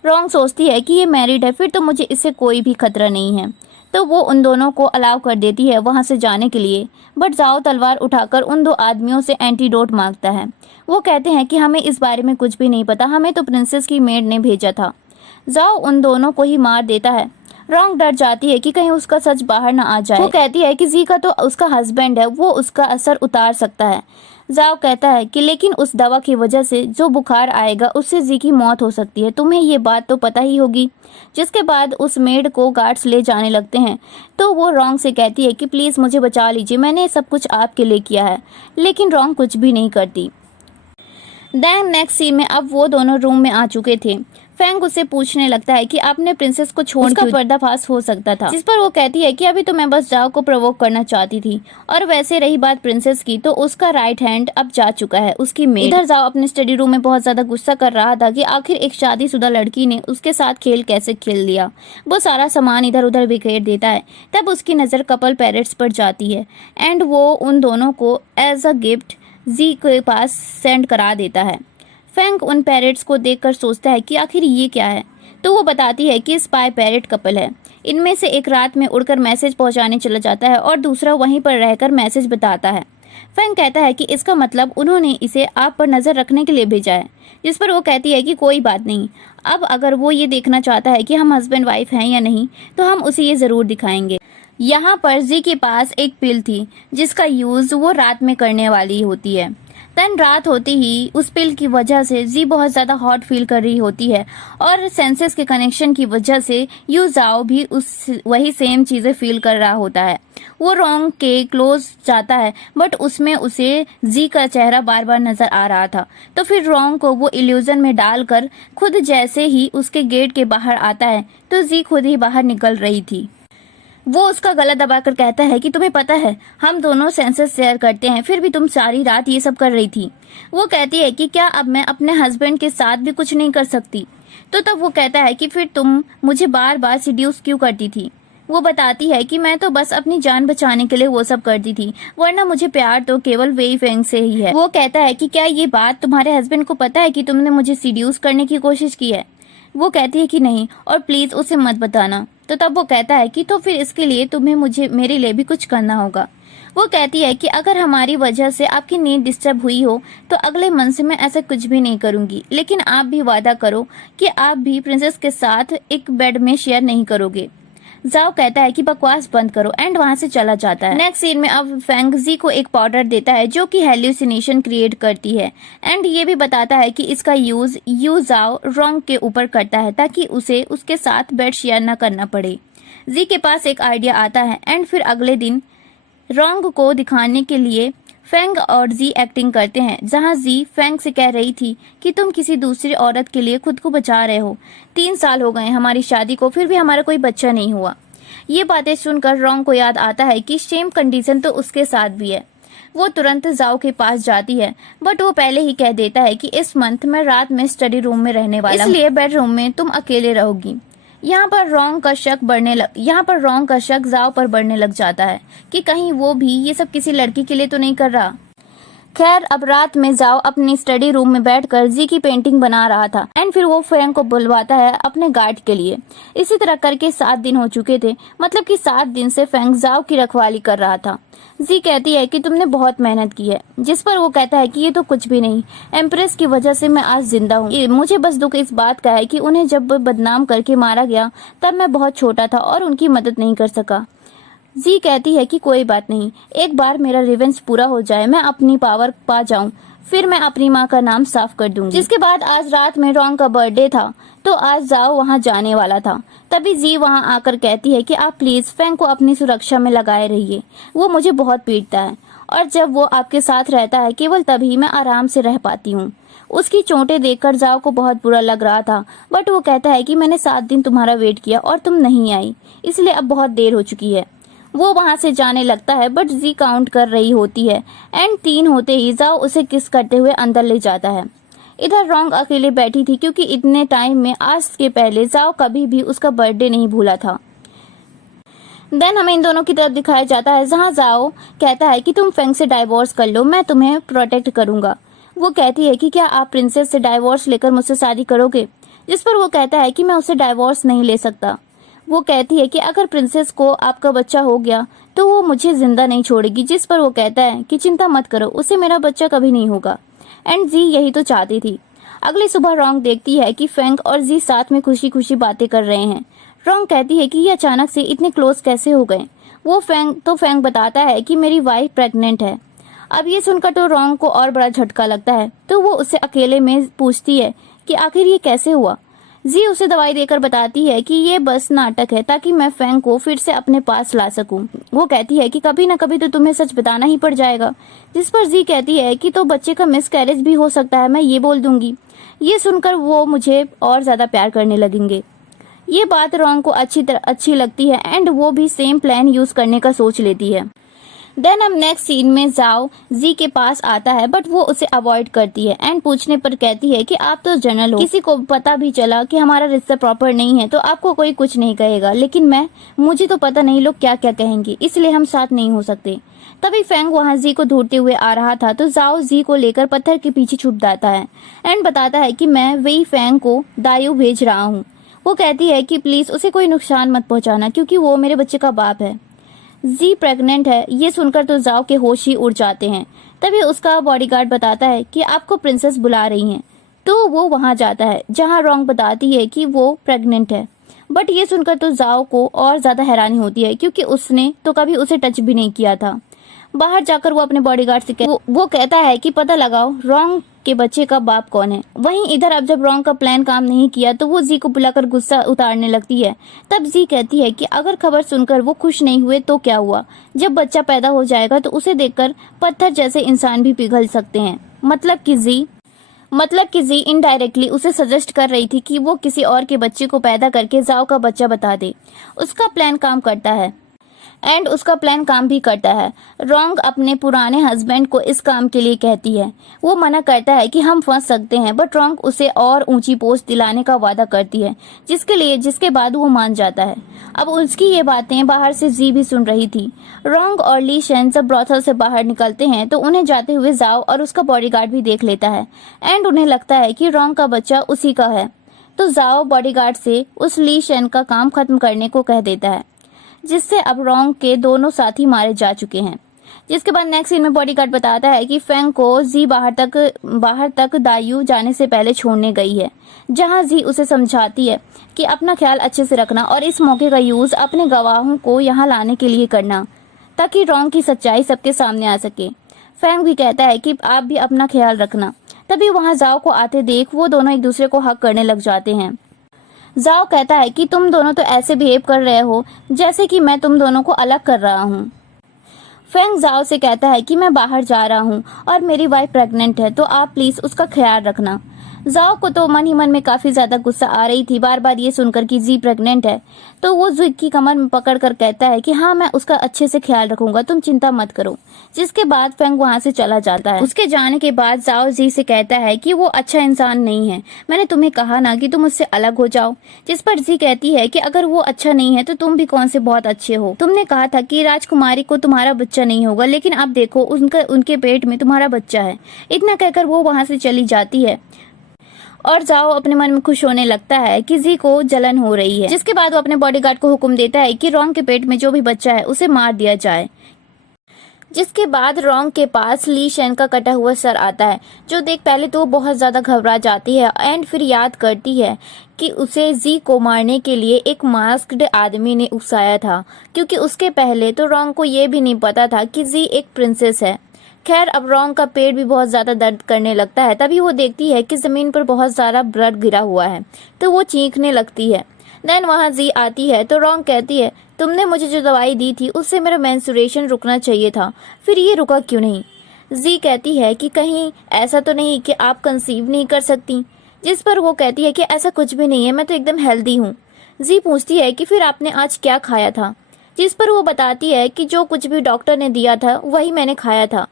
रॉन्ग सोचती है कि ये मैरिड है फिर तो मुझे इससे कोई भी खतरा नहीं है, तो वो उन दोनों को अलाउ कर देती है वहाँ से जाने के लिए। बट जाओ तलवार उठाकर उन दो आदमियों से एंटीडोट मांगता है। वो कहते हैं कि हमें इस बारे में कुछ भी नहीं पता, हमें तो प्रिंसेस की मेड ने भेजा था। जाओ उन दोनों को ही मार देता है। रॉन्ग डर जाती है कि कहीं उसका सच बाहर ना आ जाए। वो कहती है कि जी का तो उसका हस्बैंड है, वो उसका असर उतार सकता है। जाओ कहता है कि लेकिन उस दवा की वजह से जो बुखार आएगा उससे जी की मौत हो सकती है, तुम्हें ये बात तो पता ही होगी। जिसके बाद उस मेड को गार्ड्स ले जाने लगते हैं। तो वो रॉन्ग से कहती है कि प्लीज़ मुझे बचा लीजिए, मैंने सब कुछ आपके लिए किया है। लेकिन रॉन्ग कुछ भी नहीं करती। देन नेक्स्ट सीन में अब वो दोनों रूम में आ चुके थे। फेंग उससे पूछने लगता है कि आपने प्रिंसेस को छोड़ उसका पर्दाफाश हो सकता था, जिस पर वो कहती है कि अभी तो मैं बस जाओ को प्रोवोक करना चाहती थी। और वैसे रही बात प्रिंसेस की, तो उसका राइट हैंड अब जा चुका है, उसकी मेड। इधर जाओ अपने स्टडी रूम में बहुत ज्यादा गुस्सा कर रहा था कि आखिर एक शादीशुदा लड़की ने उसके साथ खेल कैसे खेल लिया। वो सारा सामान इधर उधर बिखेर देता है। तब उसकी नजर कपल पैरेट्स पर जाती है एंड वो उन दोनों को एज अ गिफ्ट जी के पास सेंड करा देता है। फेंग उन पैरेट्स को देखकर सोचता है कि आखिर ये क्या है, तो वो बताती है कि स्पाई पैरेट कपल है। इनमें से एक रात में उड़कर मैसेज पहुंचाने चला जाता है और दूसरा वहीं पर रहकर मैसेज बताता है। फेंग कहता है कि इसका मतलब उन्होंने इसे आप पर नजर रखने के लिए भेजा है, जिस पर वो कहती है कि कोई बात नहीं, अब अगर वो ये देखना चाहता है कि हम हस्बैंड वाइफ हैं या नहीं तो हम उसे ये जरूर दिखाएंगे। यहाँ पर जी के पास एक पिल थी जिसका यूज वो रात में करने वाली होती है। देन रात होती ही उस पिल की वजह से जी बहुत ज्यादा हॉट फील कर रही होती है और सेंसेस के कनेक्शन की वजह से यू जाओ भी वही सेम चीजें फील कर रहा होता है। वो रोंग के क्लोज जाता है बट उसमें उसे जी का चेहरा बार बार नजर आ रहा था। तो फिर रोंग को वो इल्यूजन में डालकर खुद जैसे ही उसके गेट के बाहर आता है तो जी खुद ही बाहर निकल रही थी। वो उसका गला दबाकर कहता है कि तुम्हें पता है हम दोनों सेंसेस शेयर करते हैं, फिर भी तुम सारी रात ये सब कर रही थी। वो कहती है कि क्या अब मैं अपने हस्बैंड के साथ भी कुछ नहीं कर सकती। तो तब वो कहता है कि फिर तुम मुझे बार बार सीड्यूस क्यों करती थी। वो बताती है कि मैं तो बस अपनी जान बचाने के लिए वो सब करती थी, वरना मुझे प्यार तो केवल वेई फेंग से ही है। वो कहता है कि क्या ये बात तुम्हारे हस्बैंड को पता है कि तुमने मुझे सीड्यूस करने की कोशिश की है। वो कहती है कि नहीं और प्लीज उसे मत बताना। तो तब वो कहता है कि तो फिर इसके लिए तुम्हें मुझे मेरे लिए भी कुछ करना होगा। वो कहती है कि अगर हमारी वजह से आपकी नींद डिस्टर्ब हुई हो तो अगले मंथ से मैं ऐसा कुछ भी नहीं करूंगी, लेकिन आप भी वादा करो कि आप भी प्रिंसेस के साथ एक बेड में शेयर नहीं करोगे। जाओ कहता है कि बकवास बंद करो एंड वहां से चला जाता है। नेक्स्ट सीन में अब फेंग जी को एक पाउडर देता है जो कि हेल्यूसिनेशन क्रिएट करती है एंड ये भी बताता है कि इसका यूज यू जाओ रोंग के ऊपर करता है ताकि उसे उसके साथ बेड शेयर न करना पड़े। जी के पास एक आइडिया आता है एंड फिर अगले दिन रोंग को दिखाने के लिए फेंग और जी एक्टिंग करते हैं, जहां जी फेंग से कह रही थी कि तुम किसी दूसरी औरत के लिए खुद को बचा रहे हो। 3 साल हो गए हमारी शादी को, फिर भी हमारा कोई बच्चा नहीं हुआ। ये बातें सुनकर रोंग को याद आता है कि सेम कंडीशन तो उसके साथ भी है। वो तुरंत जाओ के पास जाती है बट वो पहले ही कह देता है कि इस मंथ मैं रात में स्टडी रूम में रहने वाला हूं, इसलिए बेडरूम में तुम अकेले रहोगी। यहाँ पर रोंग का शक जाओ पर बढ़ने लग जाता है कि कहीं वो भी ये सब किसी लड़की के लिए तो नहीं कर रहा। खैर अब रात में जाओ अपनी स्टडी रूम में बैठकर जी की पेंटिंग बना रहा था एंड फिर वो फेंग को बुलवाता है अपने गार्ड के लिए। इसी तरह करके 7 दिन हो चुके थे, मतलब कि 7 दिन से फेंग जाओ की रखवाली कर रहा था। जी कहती है कि तुमने बहुत मेहनत की है, जिस पर वो कहता है कि ये तो कुछ भी नहीं, एम्प्रेस की वजह से मैं आज जिंदा हूँ। मुझे बस दुख इस बात का है कि उन्हें जब बदनाम करके मारा गया तब मैं बहुत छोटा था और उनकी मदद नहीं कर सका। जी कहती है कि कोई बात नहीं, एक बार मेरा रिवेंज पूरा हो जाए, मैं अपनी पावर पा जाऊं, फिर मैं अपनी माँ का नाम साफ कर दूंगी। जिसके बाद आज रात में रोंग का बर्थडे था तो आज जाओ वहाँ जाने वाला था। तभी जी वहाँ आकर कहती है कि आप प्लीज फेंग को अपनी सुरक्षा में लगाए रहिए, वो मुझे बहुत पीटता है और जब वो आपके साथ रहता है केवल तभी मैं आराम से रह पाती हूँ। उसकी चोटें देखकर जाओ को बहुत बुरा लग रहा था बट वो कहता है कि मैंने 7 दिन तुम्हारा वेट किया और तुम नहीं आई, इसलिए अब बहुत देर हो चुकी है। वो वहां से जाने लगता है बट जी काउंट कर रही होती है एंड 3 होते ही जाओ उसे किस करते हुए अंदर ले जाता है। इधर रोंग अकेले बैठी थी क्योंकि इतने टाइम में आज के पहले जाओ कभी भी उसका बर्थडे नहीं भूला था। देन हमें इन दोनों की तरफ दिखाया जाता है जहां जाओ कहता है कि तुम फेंग से डाइवोर्स कर लो, मैं तुम्हें प्रोटेक्ट करूंगा। वो कहती है कि क्या आप प्रिंसेस से डाइवोर्स लेकर मुझसे शादी करोगे, जिस पर वो कहता है कि मैं उससे डाइवोर्स नहीं ले सकता। वो कहती है कि अगर प्रिंसेस को आपका बच्चा हो गया तो वो मुझे जिंदा नहीं छोड़ेगी, जिस पर वो कहता है कि चिंता मत करो, उसे मेरा बच्चा कभी नहीं होगा। एंड जी यही तो चाहती थी। अगली सुबह रोंग देखती है कि फेंग और जी साथ में खुशी खुशी बातें कर रहे हैं। रोंग कहती है कि ये अचानक से इतने क्लोज कैसे हो गए। वो फेंग बताता है कि मेरी वाइफ प्रेग्नेंट है। अब ये सुनकर तो रोंग को और बड़ा झटका लगता है, तो वो उससे अकेले में पूछती है कि आखिर ये कैसे हुआ। जी उसे दवाई देकर बताती है कि ये बस नाटक है ताकि मैं फैंग को फिर से अपने पास ला सकूं। वो कहती है कि कभी ना कभी तो तुम्हें सच बताना ही पड़ जाएगा। जिस पर जी कहती है कि तो बच्चे का मिसकैरेज भी हो सकता है, मैं ये बोल दूंगी। ये सुनकर वो मुझे और ज्यादा प्यार करने लगेंगे। ये बात रोंग को अच्छी लगती है एंड वो भी सेम प्लान यूज करने का सोच लेती है। देन हम नेक्स्ट सीन में जाओ जी के पास आता है बट वो उसे अवॉइड करती है एंड पूछने पर कहती है कि आप तो जनरल हो, किसी को पता भी चला कि हमारा रिश्ता प्रॉपर नहीं है तो आपको कोई कुछ नहीं कहेगा, लेकिन मुझे तो पता नहीं लोग क्या क्या कहेंगे, इसलिए हम साथ नहीं हो सकते। तभी फैंग वहां जी को ढूंढते हुए आ रहा था तो जाओ जी को लेकर पत्थर के पीछे छुप जाता है एंड बताता है कि मैं वही फैंग को दायू भेज रहा हूँ। वो कहती है कि प्लीज उसे कोई नुकसान मत पहुंचाना क्योंकि वो मेरे बच्चे का बाप है। जी प्रेग्नेंट है, ये सुनकर तो जाओ के होश ही उड़ जाते हैं। तभी उसका बॉडीगार्ड बताता है कि आपको प्रिंसेस बुला रही हैं, तो वो वहां जाता है जहां रोंग बताती है कि वो प्रेग्नेंट है। बट ये सुनकर तो जाओ को और ज्यादा हैरानी होती है क्योंकि उसने तो कभी उसे टच भी नहीं किया था। बाहर जाकर वो अपने बॉडीगार्ड से वो कहता है कि पता लगाओ रोंग के बच्चे का बाप कौन है। वहीं इधर अब जब रोंग का प्लान काम नहीं किया तो वो जी को बुलाकर गुस्सा उतारने लगती है। तब जी कहती है कि अगर खबर सुनकर वो खुश नहीं हुए तो क्या हुआ, जब बच्चा पैदा हो जाएगा तो उसे देखकर पत्थर जैसे इंसान भी पिघल सकते हैं। मतलब कि जी इनडायरेक्टली उसे सजेस्ट कर रही थी कि वो किसी और के बच्चे को पैदा करके जाओ का बच्चा बता दे। उसका प्लान काम भी करता है। रोंग अपने पुराने हस्बैंड को इस काम के लिए कहती है। वो मना करता है कि हम फंस सकते हैं बट रोंग उसे और ऊंची पोस्ट दिलाने का वादा करती है जिसके बाद वो मान जाता है। अब उसकी ये बातें बाहर से जी भी सुन रही थी। रोंग और ली शेन जब ब्रॉथल से बाहर निकलते हैं तो उन्हें जाते हुए जाओ और उसका बॉडीगार्ड भी देख लेता है एंड उन्हें लगता है कि रोंग का बच्चा उसी का है। तो जाओ बॉडीगार्ड से उस ली शेन का काम खत्म करने को कह देता है, जिससे अब रोंग के दोनों साथी मारे जा चुके हैं। जिसके बाद नेक्स्ट सीन में बॉडीगार्ड बताता है कि फैंग को जी बाहर तक दायू जाने से पहले छोड़ने गई है, जहां जी उसे समझाती है कि अपना ख्याल अच्छे से रखना और इस मौके का यूज अपने गवाहों को यहाँ लाने के लिए करना ताकि रोंग की सच्चाई सबके सामने आ सके। फैंग भी कहता है कि आप भी अपना ख्याल रखना। तभी वहां जाओ को आते देख वो दोनों एक दूसरे को हक करने लग जाते हैं। जाओ कहता है कि तुम दोनों तो ऐसे बिहेव कर रहे हो जैसे कि मैं तुम दोनों को अलग कर रहा हूँ। फैंग जाओ से कहता है कि मैं बाहर जा रहा हूँ और मेरी वाइफ प्रेग्नेंट है तो आप प्लीज उसका ख्याल रखना। जाओ को तो मन ही मन में काफी ज्यादा गुस्सा आ रही थी बार बार ये सुनकर कि जी प्रेग्नेंट है, तो वो जी की कमर में पकड़कर कहता है कि हाँ मैं उसका अच्छे से ख्याल रखूंगा, तुम चिंता मत करो। जिसके बाद फैंग वहां से चला जाता है। उसके जाने के बाद जाओ जी से कहता है कि वो अच्छा इंसान नहीं है, मैंने तुम्हें कहा ना कि तुम उससे अलग हो जाओ। जिस पर जी कहती है कि अगर वो अच्छा नहीं है तो तुम भी कौन से बहुत अच्छे हो, तुमने कहा था कि राजकुमारी को तुम्हारा बच्चा नहीं होगा, लेकिन अब देखो उनके पेट में तुम्हारा बच्चा है। इतना कहकर वो वहां से चली जाती है और जाओ अपने मन में खुश होने लगता है कि जी को जलन हो रही है। जिसके बाद वो अपने बॉडीगार्ड को हुक्म देता है कि रोंग के पेट में जो भी बच्चा है उसे मार दिया जाए। जिसके बाद रोंग के पास ली शेन का कटा हुआ सर आता है, जो देख पहले तो वो बहुत ज्यादा घबरा जाती है एंड फिर याद करती है कि उसे जी को मारने के लिए एक मास्क्ड आदमी ने उकसाया था, क्योंकि उसके पहले तो रोंग को ये भी नहीं पता था कि जी एक प्रिंसेस है। खैर अब रोंग का पेट भी बहुत ज्यादा दर्द करने लगता है। तभी वो देखती है कि जमीन पर बहुत सारा ब्लड गिरा हुआ है, तो वो चीखने लगती है। देन वहां जी आती है तो रोंग कहती है तुमने मुझे जो दवाई दी थी उससे मेरा मेंस्ट्रुएशन रुकना चाहिए था, फिर ये रुका क्यों नहीं। जी कहती है कि कहीं ऐसा तो नहीं कि आप कंसीव नहीं कर सकती। जिस पर वो कहती है कि ऐसा कुछ भी नहीं है, मैं तो एकदम हेल्दी हूँ। जी पूछती है कि फिर आपने आज क्या खाया था। जिस पर वो बताती है कि जो कुछ भी डॉक्टर ने दिया था वही मैंने खाया था।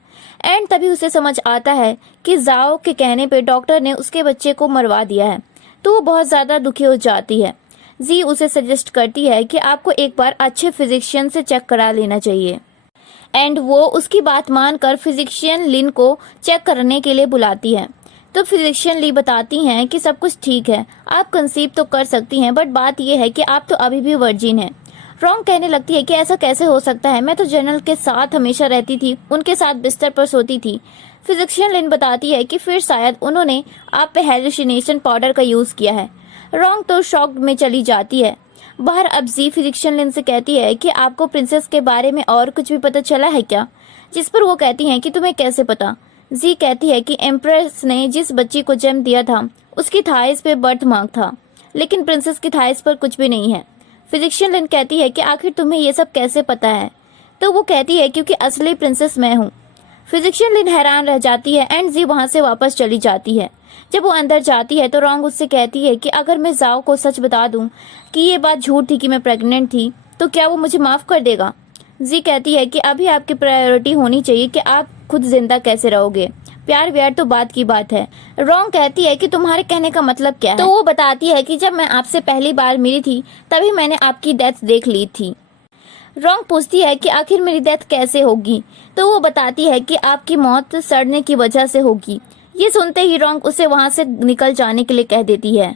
एंड तभी उसे समझ आता है कि जाओ के कहने पे डॉक्टर ने उसके बच्चे को मरवा दिया है, तो वो बहुत ज्यादा दुखी हो जाती है। जी उसे सजेस्ट करती है कि आपको एक बार अच्छे फिजिशियन से चेक करा लेना चाहिए एंड वो उसकी बात मानकर फिजिशियन लिन को चेक करने के लिए बुलाती है। तो फिजिशियन ली बताती हैं कि सब कुछ ठीक है, आप कंसीव तो कर सकती हैं, बट बात यह है कि आप तो अभी भी वर्जिन हैं। रोंग कहने लगती है कि ऐसा कैसे हो सकता है, मैं तो जनरल के साथ हमेशा रहती थी, उनके साथ बिस्तर पर सोती थी। फिजिशियन लिन बताती है कि फिर शायद उन्होंने आप पे हेलुसिनेशन पाउडर का यूज किया है। रोंग तो शॉक में चली जाती है। बाहर अब जी फिजिशियन लिन से कहती है कि आपको प्रिंसेस के बारे में और कुछ भी पता चला है क्या। जिस पर वो कहती हैं कि तुम्हें कैसे पता। जी कहती है कि एम्प्रेस ने जिस बच्ची को जन्म दिया था उसकी थाइस पे बर्थ मार्क था। लेकिन प्रिंसेस की थाइस पर कुछ भी नहीं है। फिजिशियन लिन कहती है कि आखिर तुम्हें ये सब कैसे पता है? तो वो कहती है क्योंकि असली प्रिंसेस मैं हूँ। फिजिशियन लिन हैरान रह जाती है एंड जी वहां से वापस चली जाती है। जब वो अंदर जाती है तो रोंग उससे कहती है कि अगर मैं जाओ को सच बता दूं कि ये बात झूठ थी कि मैं प्रेग्नेंट थी, तो क्या वो मुझे माफ कर देगा? जी कहती है कि अभी आपकी प्रायोरिटी होनी चाहिए कि आप खुद जिंदा कैसे रहोगे, प्यार व्यार तो बात की बात है। रोंग कहती है कि तुम्हारे कहने का मतलब क्या है? तो वो बताती है कि जब मैं आपसे पहली बार मिली थी तभी मैंने आपकी डेथ देख ली थी। रोंग पूछती है कि आखिर मेरी डेथ कैसे होगी? तो वो बताती है कि आपकी मौत सड़ने की वजह से होगी। ये सुनते ही रोंग उसे वहां से निकल जाने के लिए कह देती है,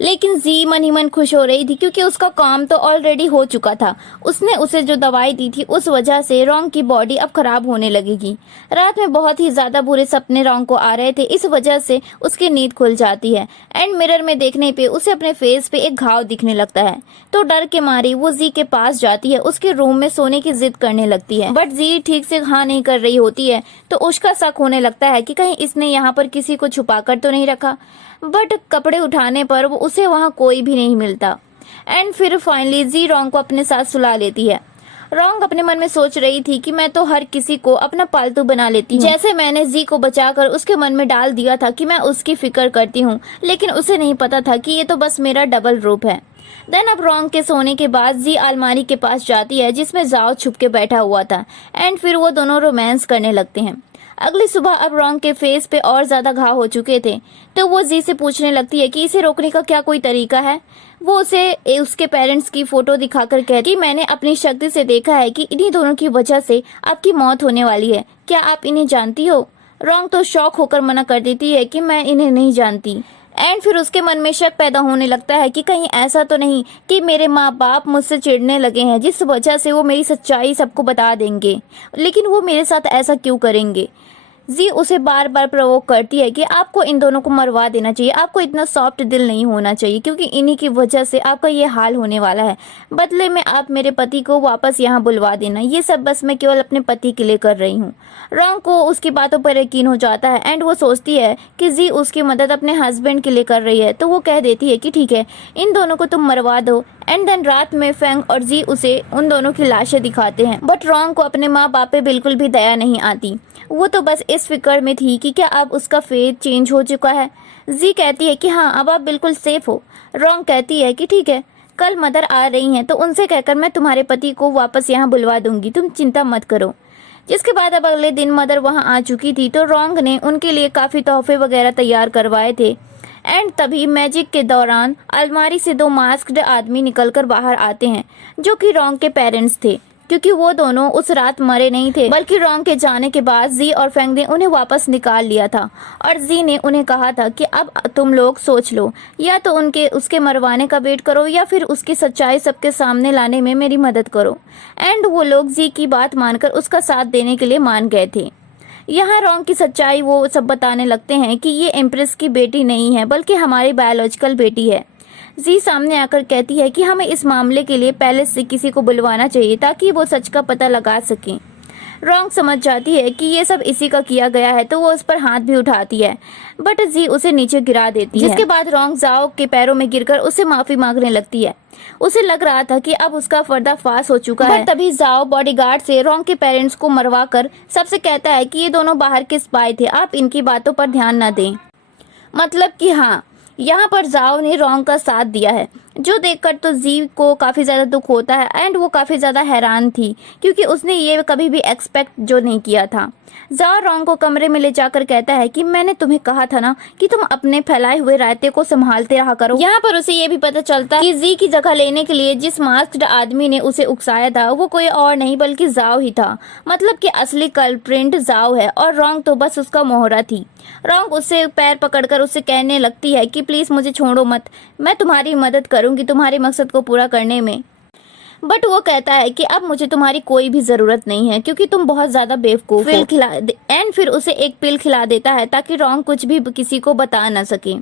लेकिन जी मन ही मन खुश हो रही थी क्योंकि उसका काम तो ऑलरेडी हो चुका था। उसने उसे जो दवाई दी थी उस वजह से रोंग की बॉडी अब खराब होने लगेगी। रात में बहुत ही ज्यादा बुरे सपने रोंग को आ रहे थे, इस वजह से उसकी नींद खुल जाती है एंड मिरर में देखने पे उसे अपने फेस पे एक घाव दिखने लगता है। तो डर के मारी वो जी के पास जाती है, उसके रूम में सोने की जिद करने लगती है, बट जी ठीक से हाँ नहीं कर रही होती है। तो उसका शक होने लगता है कि कहीं इसने यहाँ पर किसी को छुपा कर तो नहीं रखा, बट कपड़े उठाने पर वो उसे वहां कोई भी नहीं मिलता। एंड फिर फाइनली जी रोंग को अपने साथ सुला लेती है। रोंग अपने मन में सोच रही थी कि मैं तो हर किसी को अपना पालतू बना लेती हूँ, जैसे मैंने जी को बचाकर उसके मन में डाल दिया था कि मैं उसकी फिक्र करती हूँ, लेकिन उसे नहीं पता था कि ये तो बस मेरा डबल रूप है। देन अब रोंग के सोने के बाद जी अलमारी के पास जाती है जिसमें जाओ छुप के बैठा हुआ था एंड फिर वो दोनों रोमांस करने लगते हैं। अगली सुबह अब रोंग के फेस पे और ज्यादा घाव हो चुके थे, तो वो जी से पूछने लगती है कि इसे रोकने का क्या कोई तरीका है। वो उसे उसके पेरेंट्स की फोटो दिखाकर कहती कि मैंने अपनी शक्ति से देखा है कि इन्हीं दोनों की वजह से आपकी मौत होने वाली है, क्या आप इन्हें जानती हो? रोंग तो शॉक होकर मना कर देती है कि मैं इन्हें नहीं जानती। एंड फिर उसके मन में शक पैदा होने लगता है कि कहीं ऐसा तो नहीं कि मेरे माँ बाप मुझसे चिढ़ने लगे हैं जिस वजह से वो मेरी सच्चाई सबको बता देंगे, लेकिन वो मेरे साथ ऐसा क्यों करेंगे? जी उसे बार बार प्रवोक करती है कि आपको इन दोनों को मरवा देना चाहिए, आपको इतना सॉफ्ट दिल नहीं होना चाहिए क्योंकि इन्हीं की वजह से आपका ये हाल होने वाला है। बदले में आप मेरे पति को वापस यहाँ बुलवा देना, ये सब बस मैं केवल अपने पति के लिए कर रही हूँ। रोंग को उसकी बातों पर यकीन हो जाता है एंड वो सोचती है कि जी उसकी मदद अपने हस्बैंड के लिए कर रही है, तो वो कह देती है कि ठीक है इन दोनों को तुम मरवा दो। एंड देन रात में फेंग और जी उसे उन दोनों की लाशें दिखाते हैं, बट रोंग को अपने माँ बाप पे बिल्कुल भी दया नहीं आती। वो तो बस इस फिक्र में थी कि क्या अब उसका फेथ चेंज हो चुका है। जी कहती है कि हाँ अब आप बिल्कुल सेफ हो। रोंग कहती है कि ठीक है कल मदर आ रही हैं तो उनसे कहकर मैं तुम्हारे पति को वापस यहाँ बुलवा दूंगी, तुम चिंता मत करो। जिसके बाद अब अगले दिन मदर वहाँ आ चुकी थी, तो रोंग ने उनके लिए काफी तोहफे वगैरह तैयार करवाए थे। एंड तभी मैजिक के दौरान अलमारी से दो मास्क्ड आदमी निकलकर बाहर आते हैं जो कि रोंग के पेरेंट्स थे, क्योंकि वो दोनों उस रात मरे नहीं थे, बल्कि रोंग के जाने के बाद जी और फेंग ने उन्हें वापस निकाल लिया था। और जी ने उन्हें कहा था कि अब तुम लोग सोच लो, या तो उसके मरवाने का वेट करो या फिर उसकी सच्चाई सबके सामने लाने में मेरी मदद करो। एंड वो लोग जी की बात मानकर उसका साथ देने के लिए मान गए थे। यहाँ रोंग की सच्चाई वो सब बताने लगते हैं कि ये एम्प्रेस की बेटी नहीं है बल्कि हमारी बायोलॉजिकल बेटी है। जी सामने आकर कहती है कि हमें इस मामले के लिए पहले से किसी को बुलवाना चाहिए ताकि वो सच का पता लगा सकें। रोंग समझ जाती है कि ये सब इसी का किया गया है, तो वो उस पर हाथ भी उठाती है, बट जी उसे नीचे गिरा देती है। जिसके बाद रोंग जाओ के पैरों में गिरकर उससे माफी मांगने लगती है। उसे लग रहा था कि अब उसका पर्दाफाश हो चुका है। तभी जाओ बॉडीगार्ड से रोंग के पेरेंट्स को मरवा कर सबसे कहता है कि ये दोनों बाहर के स्पाई थे, आप इनकी बातों पर ध्यान न दें। मतलब कि हाँ, यहाँ पर जाओ ने रोंग का साथ दिया है, जो देखकर तो जी को काफी ज्यादा दुख होता है एंड वो काफी ज्यादा हैरान थी क्योंकि उसने ये कभी भी एक्सपेक्ट जो नहीं किया था। जाओ रोंग को कमरे में ले जाकर कहता है कि मैंने तुम्हें कहा था ना कि तुम अपने फैलाए हुए रायते को संभालते रहा करो। यहाँ पर उसे ये भी पता चलता है कि जी की जगह लेने के लिए जिस मास्क्ड आदमी ने उसे उकसाया था वो कोई और नहीं बल्कि जाओ ही था। मतलब कि असली कल्प्रिट जाओ है और रोंग तो बस उसका मोहरा थी। रोंग उससे पैर पकड़कर उससे कहने लगती है कि प्लीज मुझे छोड़ो मत, मैं तुम्हारी मदद करूंगी तुम्हारे मकसद को पूरा करने में। बट वो कहता है कि अब मुझे तुम्हारी कोई भी जरूरत नहीं है क्योंकि तुम बहुत ज्यादा बेवकूफ हो। एंड फिर उसे एक पिल खिला देता है ताकि रोंग कुछ भी किसी को बता न सके।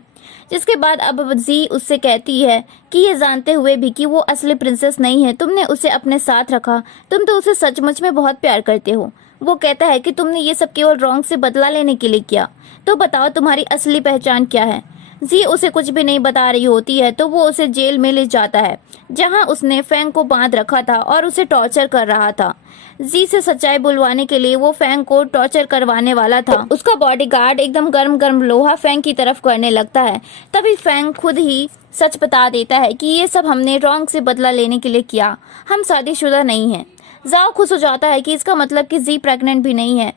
जिसके बाद अब जी उससे कहती है कि ये जानते हुए भी कि वो असली प्रिंसेस नहीं है, तुमने उसे अपने साथ रखा, तुम तो उसे सचमुच में बहुत प्यार करते हो। वो कहता है कि तुमने ये सब केवल रोंग से बदला लेने के लिए किया, तो बताओ तुम्हारी असली पहचान क्या है। जी उसे कुछ भी नहीं बता रही होती है तो वो उसे जेल में ले जाता है, जहां उसने फैंग को बांध रखा था और उसे टॉर्चर कर रहा था। जी से सच्चाई बुलवाने के लिए वो फैंग को टॉर्चर करवाने वाला था। उसका बॉडीगार्ड एकदम गर्म गर्म लोहा फैंग की तरफ करने लगता है। तभी फैंग खुद ही सच बता देता है कि ये सब हमने रॉन्ग से बदला लेने के लिए किया, हम शादीशुदा नहीं हैं। जाओ खुश हो जाता है कि इसका मतलब कि जी प्रेग्नेंट भी नहीं है।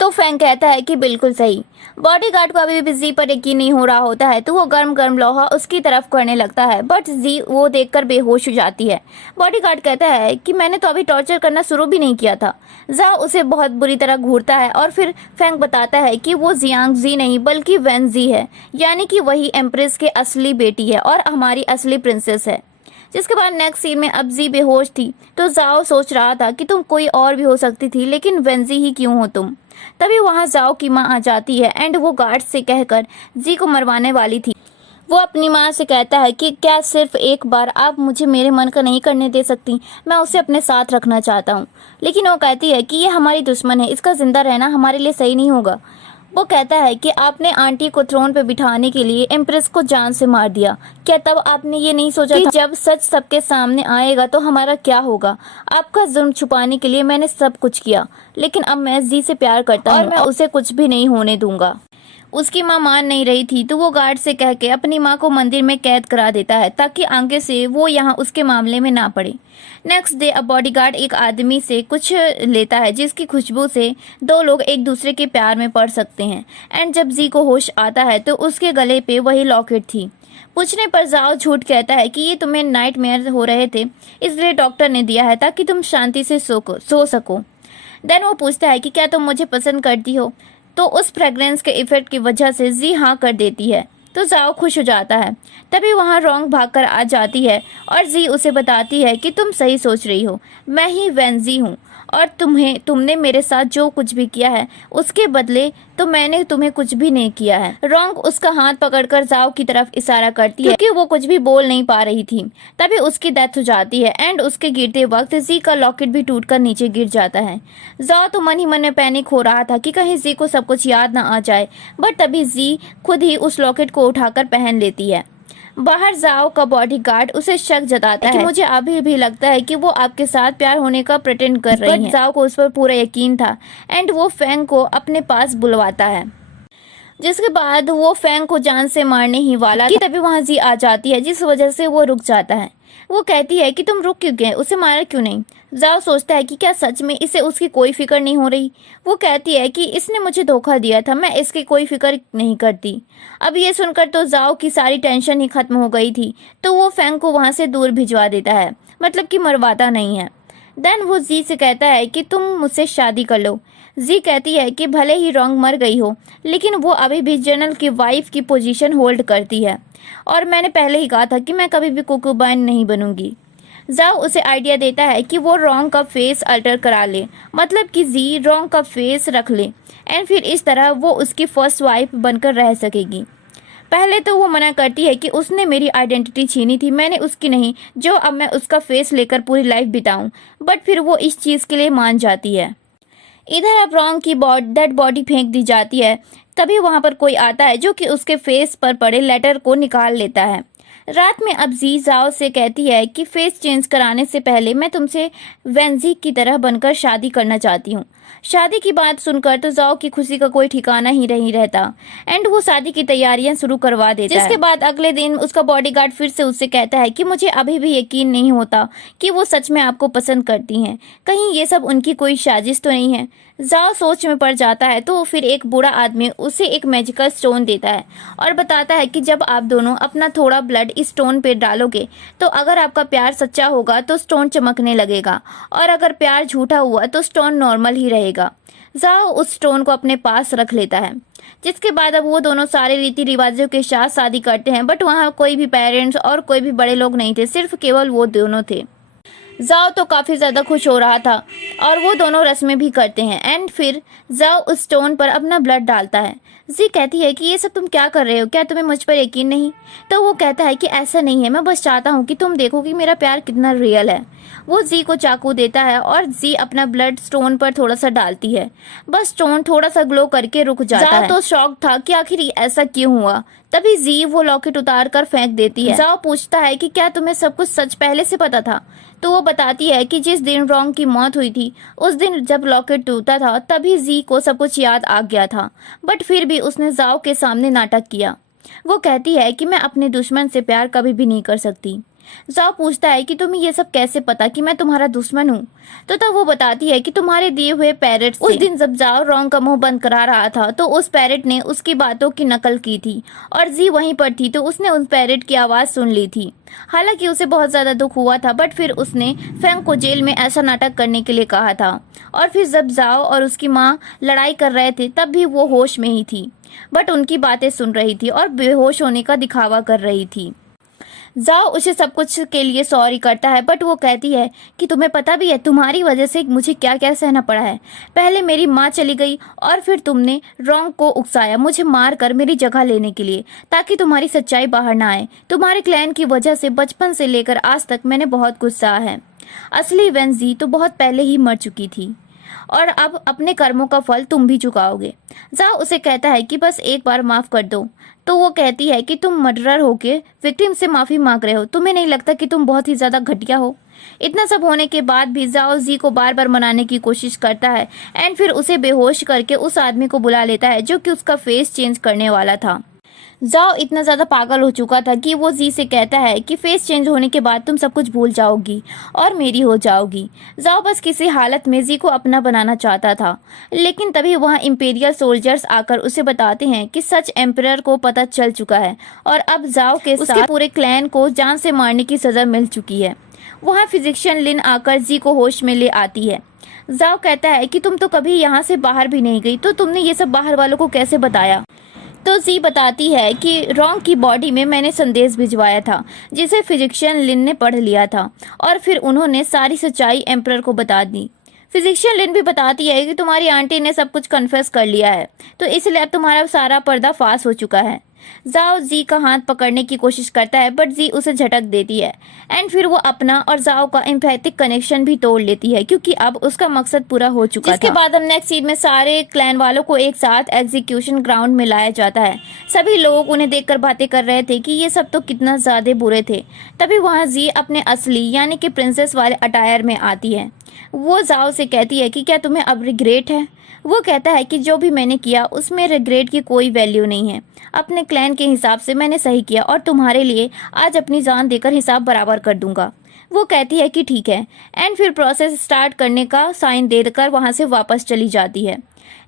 तो फैंग कहता है कि बिल्कुल सही। बॉडीगार्ड को अभी भी जी पर यकीन नहीं हो रहा होता है तो वो गर्म गर्म लोहा उसकी तरफ करने लगता है, बट जी वो देखकर बेहोश हो जाती है। बॉडीगार्ड कहता है कि मैंने तो अभी टॉर्चर करना शुरू भी नहीं किया था। जाओ उसे बहुत बुरी तरह घूरता है और फिर फैंग बताता है कि वो जियांग जी नहीं बल्कि वेन जी है, यानी कि वही एम्प्रेस के असली बेटी है और हमारी असली प्रिंसेस है। जिसके बाद नेक्स्ट सीन में अब जी बेहोश थी तो जाओ सोच रहा था कि तुम कोई और भी हो सकती थी, लेकिन वेंजी ही क्यों हो तुम। तभी वहां जाओ की माँ आ जाती है एंड वो गार्ड से कहकर जी को मरवाने वाली थी। वो अपनी माँ से कहता है कि क्या सिर्फ एक बार आप मुझे मेरे मन का नहीं करने दे सकती, मैं उसे अपने साथ रखना चाहता हूँ। लेकिन वो कहती है कि ये हमारी दुश्मन है, इसका जिंदा रहना हमारे लिए सही नहीं होगा। वो कहता है कि आपने आंटी को थ्रोन पे बिठाने के लिए एम्प्रेस को जान से मार दिया, क्या तब आपने ये नहीं सोचा कि जब सच सबके सामने आएगा तो हमारा क्या होगा। आपका जुर्म छुपाने के लिए मैंने सब कुछ किया, लेकिन अब मैं जी से प्यार करता हूँ और मैं उसे कुछ भी नहीं होने दूंगा। उसकी माँ मान नहीं रही थी तो वो गार्ड से कह के अपनी माँ को मंदिर में कैद करा देता है ताकि आगे से वो यहाँ उसके मामले में ना पड़े। नेक्स्ट डे अब बॉडीगार्ड एक आदमी से कुछ लेता है जिसकी खुशबू से दो लोग एक दूसरे के प्यार में पड़ सकते हैं। एंड जब जी को होश आता है तो उसके गले पे वही लॉकेट थी। पूछने पर जाओ झूठ कहता है कि ये तुम्हें नाइटमेयर हो रहे थे, इसलिए डॉक्टर ने दिया है ताकि तुम शांति से सो सको। देन वो पूछता है कि क्या तुम मुझे पसंद करती हो, तो उस फ्रेग्रेंस के इफेक्ट की वजह से जी हाँ कर देती है तो जाओ खुश हो जाता है। तभी वहाँ रॉन्ग भागकर आ जाती है और जी उसे बताती है कि तुम सही सोच रही हो, मैं ही वेंजी हूँ और तुमने मेरे साथ जो कुछ भी किया है उसके बदले तो मैंने तुम्हें कुछ भी नहीं किया है। रॉन्ग उसका हाथ पकड़कर जाओ की तरफ इशारा करती है क्योंकि वो कुछ भी बोल नहीं पा रही थी। तभी उसकी डेथ हो जाती है एंड उसके गिरते वक्त जी का लॉकेट भी टूटकर नीचे गिर जाता है। जाओ तो मन ही मन में पैनिक हो रहा था कि कहीं जी को सब कुछ याद ना आ जाए, बट तभी जी खुद ही उस लॉकेट को उठाकर पहन लेती है। बाहर जाओ का बॉडीगार्ड उसे शक जताता है कि मुझे अभी भी लगता है कि वो आपके साथ प्यार होने का प्रिटेंड कर रही है। जाओ को उस पर पूरा यकीन था एंड वो फैंग को अपने पास बुलवाता है, जिसके बाद वो फैंग को जान से मारने ही वाला था। तभी वहाँ जी आ जाती है जिस वजह से वो रुक जाता है। वो कहती है कि तुम रुक क्यों गए, उसे मारा क्यों नहीं। जाओ सोचता है कि क्या सच में इसे उसकी कोई फिक्र नहीं हो रही। वो कहती है कि इसने मुझे धोखा दिया था, मैं इसकी कोई फिक्र नहीं करती। अब ये सुनकर तो जाओ की सारी टेंशन ही खत्म हो गई थी तो वो फैंग को वहां से दूर भिजवा देता है, मतलब कि मरवाता नहीं है। देन वो जी से कहता है कि तुम मुझसे शादी कर लो। जी कहती है कि भले ही रॉन्ग मर गई हो लेकिन वो अभी भी जनरल की वाइफ की पोजीशन होल्ड करती है और मैंने पहले ही कहा था कि मैं कभी भी कुकुबाइन नहीं बनूंगी। जाओ उसे आइडिया देता है कि वो रॉन्ग का फेस अल्टर करा ले, मतलब कि जी रॉन्ग का फेस रख ले एंड फिर इस तरह वो उसकी फर्स्ट वाइफ बनकर रह सकेगी। पहले तो वो मना करती है कि उसने मेरी आइडेंटिटी छीनी थी, मैंने उसकी नहीं, जो अब मैं उसका फेस लेकर पूरी लाइफ बिताऊं, बट फिर वो इस चीज़ के लिए मान जाती है। इधर अब रॉन्ग की डेड बॉडी फेंक दी जाती है। तभी वहां पर कोई आता है जो कि उसके फेस पर पड़े लेटर को निकाल लेता है। रात में अब जी जाओ से कहती है कि फेस चेंज कराने से पहले मैं तुमसे वेंजी की तरह बनकर शादी करना चाहती हूँ। शादी की बात सुनकर तो जाओ की खुशी का कोई ठिकाना ही नहीं रहता एंड वो शादी की तैयारियां शुरू करवा देता है। जिसके बाद अगले दिन उसका बॉडीगार्ड फिर से उससे कहता है कि मुझे अभी भी यकीन नहीं होता कि वो सच में आपको पसंद करती हैं, कहीं ये सब उनकी कोई साजिश तो नहीं है। जाओ सोच में पड़ जाता है तो फिर एक बूढ़ा आदमी उसे एक मैजिकल स्टोन देता है और बताता है कि जब आप दोनों अपना थोड़ा ब्लड इस स्टोन पे डालोगे तो अगर आपका प्यार सच्चा होगा तो स्टोन चमकने लगेगा और अगर प्यार झूठा हुआ तो स्टोन नॉर्मल ही रहेगा। जाओ उस स्टोन को अपने पास रख लेता है। जिसके बाद अब वो दोनों सारे रीति रिवाजों के साथ शादी करते हैं, बट वहाँ कोई भी पेरेंट्स और कोई भी बड़े लोग नहीं थे, सिर्फ केवल वो दोनों थे। जाओ तो काफ़ी ज़्यादा खुश हो रहा था और वो दोनों रस्में भी करते हैं एंड फिर जाओ उस स्टोन पर अपना ब्लड डालता है। जी कहती है कि ये सब तुम क्या कर रहे हो, क्या तुम्हें मुझ पर यकीन नहीं। तो वो कहता है कि ऐसा नहीं है, मैं बस चाहता हूँ कि तुम देखो कि मेरा प्यार कितना रियल है। वो जी को चाकू देता है और जी अपना ब्लड स्टोन पर थोड़ा सा डालती है, बस स्टोन थोड़ा सा ग्लो करके रुक जाता है। तो शॉक था कि आखिर ऐसा क्यों हुआ। तभी जी वो लॉकेट उतार कर फेंक देती है। जाओ पूछता है कि क्या तुम्हें सब कुछ सच पहले से पता था? तो वो बताती है कि जिस दिन रोंग की मौत हुई थी उस दिन जब लॉकेट टूटा था तभी जी को सब कुछ याद आ गया था, बट फिर भी उसने जाओ के सामने नाटक किया। वो कहती है कि मैं अपने दुश्मन से प्यार कभी भी नहीं कर सकती। जाओ पूछता है कि तुम्हें ये सब कैसे पता कि मैं तुम्हारा दुश्मन हूँ? तो तब वो बताती है कि तुम्हारे दिए हुए पैरेट से। उस दिन जब जाओ रोंग का मुंह बंद करा रहा था तो उस पैरेट ने उसकी बातों की नकल की थी और जी वहीं पर थी तो उसने उस पैरेट की आवाज सुन ली थी। हालांकि उसे बहुत ज्यादा दुख हुआ था, बट फिर उसने फेंग को जेल में ऐसा नाटक करने के लिए कहा था। और फिर जब जाओ और उसकी माँ लड़ाई कर रहे थे तब भी वो होश में ही थी, बट उनकी बातें सुन रही थी और बेहोश होने का दिखावा कर रही थी। जाओ उसे सब कुछ के लिए सॉरी करता है, बट वो कहती है कि तुम्हें पता भी है तुम्हारी वजह से मुझे क्या क्या सहना पड़ा है। पहले मेरी माँ चली गई और फिर तुमने रोंग को उकसाया मुझे मार कर मेरी जगह लेने के लिए, ताकि तुम्हारी सच्चाई बाहर ना आए। तुम्हारे क्लैन की वजह से बचपन से लेकर आज तक मैंने बहुत कुछ सहा है। असली वेन जी तो बहुत पहले ही मर चुकी थी और अब अपने कर्मों का फल तुम भी चुकाओगे। जाओ उसे कहता है कि बस एक बार माफ कर दो। तो वो कहती है कि तुम मर्डरर होके विक्टिम से माफी मांग रहे हो, तुम्हें नहीं लगता कि तुम बहुत ही ज्यादा घटिया हो? इतना सब होने के बाद भी जाओ जी को बार बार मनाने की कोशिश करता है एंड फिर उसे बेहोश करके उस आदमी को बुला लेता है जो कि उसका फेस चेंज करने वाला था। जाओ इतना ज्यादा पागल हो चुका था कि वो जी से कहता है कि फेस चेंज होने के बाद तुम सब कुछ भूल जाओगी और मेरी हो जाओगी। जाओ बस किसी हालत में जी को अपना बनाना चाहता था, लेकिन तभी वहाँ इंपीरियल सोल्जर्स आकर उसे बताते हैं कि सच एम्परर को पता चल चुका है और अब जाओ के साथ पूरे क्लैन को जान से मारने की सजा मिल चुकी है। वहाँ फिजिशियन लिन आकर जी को होश में ले आती है। जाओ कहता है कि तुम तो कभी यहाँ से बाहर भी नहीं गई, तो तुमने ये सब बाहर वालों को कैसे बताया? तो जी बताती है कि रोंग की बॉडी में मैंने संदेश भिजवाया था जिसे फिजिशियन लिन ने पढ़ लिया था और फिर उन्होंने सारी सच्चाई एम्परर को बता दी। फिजिशियन लिन भी बताती है कि तुम्हारी आंटी ने सब कुछ कन्फेस कर लिया है, तो इसलिए अब तुम्हारा सारा पर्दा फाश हो चुका है। जाओ जी का हाथ पकड़ने की कोशिश करता है, बट जी उसे झटक देती है एंड फिर वो अपना और जाओ का एम्पैथिक कनेक्शन भी तोड़ लेती है क्योंकि अब उसका मकसद पूरा हो चुका था। इसके बाद हम नेक्स्ट सीन में सारे क्लैन वालों को एक साथ एग्जीक्यूशन ग्राउंड में लाया जाता है। सभी लोग उन्हें देखकर बातें कर रहे थे कि ये सब तो कितना ज्यादा बुरे थे। तभी वहाँ जी अपने असली यानी कि प्रिंसेस वाले अटायर में आती है। वो जाओ से कहती है कि क्या तुम्हें अब रिग्रेट है? वो कहता है कि जो भी मैंने किया उसमें रिग्रेट की कोई वैल्यू नहीं है। अपने क्लैन के हिसाब से मैंने सही किया और तुम्हारे लिए आज अपनी जान देकर हिसाब बराबर कर दूंगा। वो कहती है कि ठीक है एंड फिर प्रोसेस स्टार्ट करने का साइन देकर वहां से वापस चली जाती है।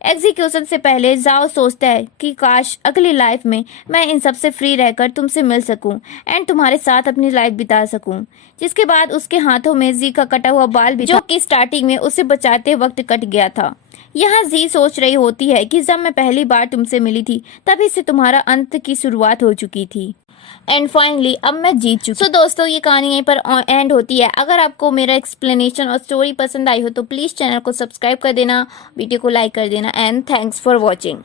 एग्जीक्यूशन से पहले जाओ सोचता है कि काश अगली लाइफ में मैं इन सब से फ्री रहकर तुमसे मिल सकूं एंड तुम्हारे साथ अपनी लाइफ बिता सकूं। जिसके बाद उसके हाथों में जी का कटा हुआ बाल भी जो कि स्टार्टिंग में उसे बचाते वक्त कट गया था। यहाँ जी सोच रही होती है कि जब मैं पहली बार तुमसे मिली थी तभी से तुम्हारा अंत की शुरुआत हो चुकी थी एंड फाइनली अब मैं जीत चुकी। सो दोस्तों ये कहानी यहीं पर एंड होती है। अगर आपको मेरा एक्सप्लेनेशन और स्टोरी पसंद आई हो तो प्लीज़ चैनल को सब्सक्राइब कर देना, वीडियो को लाइक कर देना एंड थैंक्स फॉर वॉचिंग।